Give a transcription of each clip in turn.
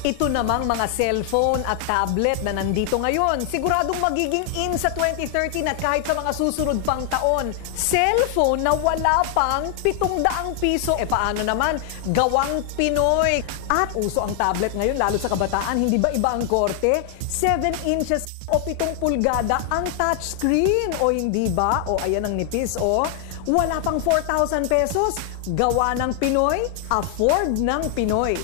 Ito namang mga cellphone at tablet na nandito ngayon, siguradong magiging in sa 2013 at kahit sa mga susunod pang taon. Cellphone na wala pang 700 piso. Paano naman? Gawang Pinoy. At uso ang tablet ngayon, lalo sa kabataan. Hindi ba iba ang korte? 7 inches o 7 pulgada ang touchscreen. O hindi ba? O ayan ang nipis, o. Wala pang 4,000 pesos. Gawa ng Pinoy, afford ng Pinoy.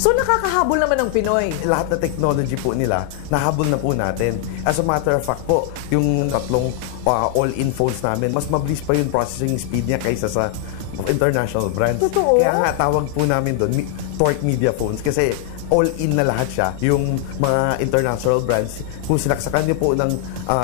So nakakahabol naman ng Pinoy. Lahat na technology po nila, nahabol na po natin. As a matter of fact po, yung tatlong all-in phones namin, mas mabilis pa yung processing speed niya kaysa sa international brands. Totoo? Kaya nga tawag po namin doon, Torque Media phones. Kasi all-in na lahat siya. Yung mga international brands, kung sinaksakan niyo po ng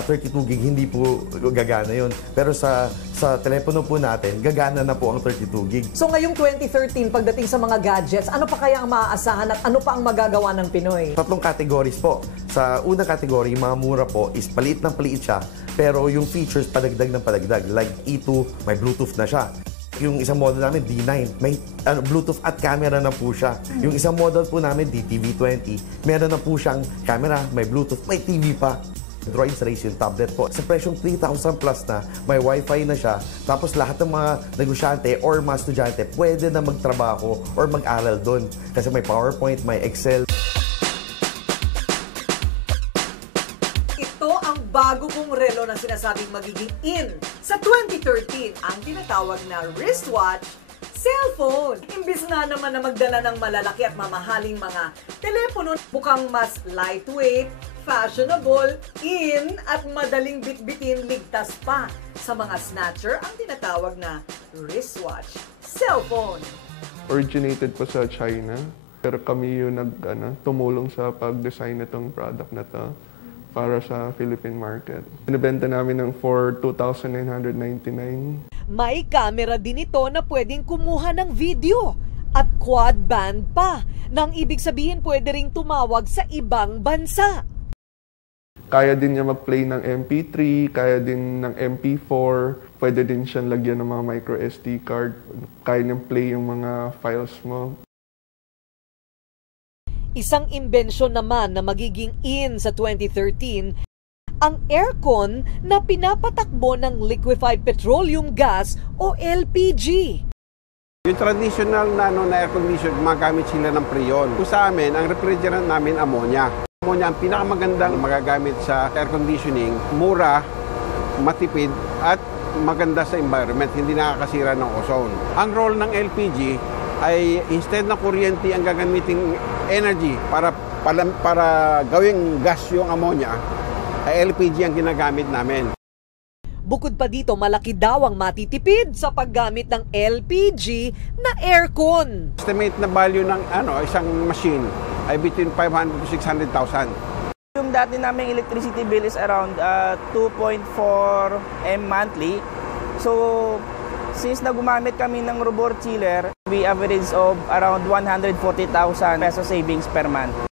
32 gig, hindi po gagana yun. Pero sa telepono po natin, gagana na po ang 32 gig. So ngayong 2013, pagdating sa mga gadgets, ano pa kaya ang maaasahan at ano pa ang magagawa ng Pinoy? Tatlong categories po. Sa unang category, mga mura po, is paliit ng paliit siya, pero yung features padagdag ng padagdag. Like E2, may Bluetooth na siya. Yung isang model namin, D9, may Bluetooth at camera na po siya. Yung isang model po namin, DTV20, meron na po siyang camera, may Bluetooth, may TV pa. Droids Race yung tablet po. Sa presyong 3,000 plus na, may Wi-Fi na siya. Tapos lahat ng mga negosyante or mga estudyante, pwede na magtrabaho or mag-aral doon. Kasi may PowerPoint, may Excel. Ito ang bago kong relo na sinasabing magiging in sa 2013, ang tinatawag na wristwatch cellphone. Imbis na naman na magdala ng malalaki at mamahaling mga telepono, mukhang mas lightweight, fashionable, in at madaling bitbitin, ligtas pa sa mga snatcher ang tinatawag na wristwatch cellphone. Originated pa sa China, pero kami yung tumulong sa pag-design itong product na to para sa Philippine market. Binibenta namin for 2,999. May camera din ito na pwedeng kumuha ng video at quad band pa, nang ibig sabihin pwede ring tumawag sa ibang bansa. Kaya din niya mag-play ng MP3, kaya din ng MP4, pwede din siyang lagyan ng mga micro SD card, kaya niyang play yung mga files mo. Isang imbensyon naman na magiging in sa 2013, ang aircon na pinapatakbo ng liquefied petroleum gas o LPG. Yung traditional na air conditioner, gumagamit sila ng preon. Kung sa amin, ang refrigerant namin, ammonia. Ammonia ang pinakamagandang magagamit sa air conditioning, mura, matipid, at maganda sa environment, hindi nakakasira ng ozone. Ang role ng LPG ay instead na kuryente ang gagamiting energy para gawing gas yung ammonia, ay LPG ang ginagamit namin. Bukod pa dito, malaki daw ang matitipid sa paggamit ng LPG na aircon. Estimate na value ng isang machine ay between 500 to 600,000. Yung dati naming electricity bill is around 2.4 M monthly. So, since na gumamit kami ng robot chiller, we average of around 140,000 peso savings per month.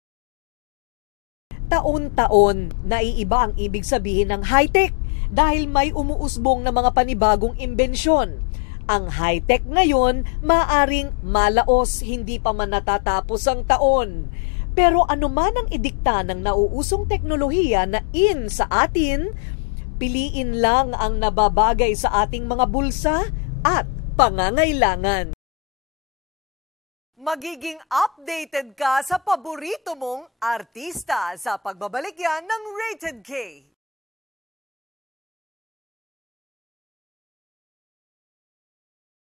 Taon-taon, naiiba ang ibig sabihin ng high-tech dahil may umuusbong na mga panibagong imbensyon. Ang high-tech ngayon, maaring malaos, hindi pa man natatapos ang taon. Pero anuman ang idikta ng nauusong teknolohiya na in sa atin, piliin lang ang nababagay sa ating mga bulsa at pangangailangan. Magiging updated ka sa paborito mong artista sa pagbabalik yan ng Rated K.